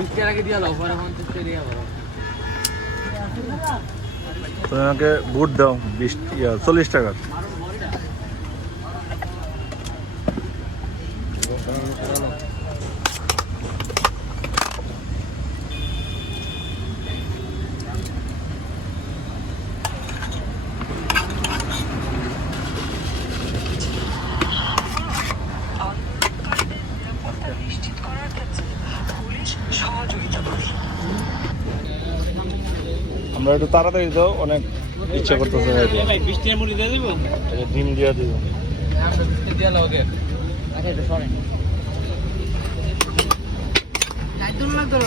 বিক্রিয়ার আগে দিয়া লো পরে পঞ্চাশ দিয়ে তুমি আমাকে বুট দাও বিশ চল্লিশ টাকা। আমরা একটু তাড়াতাড়ি দাও অনেক ইচ্ছা করতেছে ডিম দিয়ে দিব। তো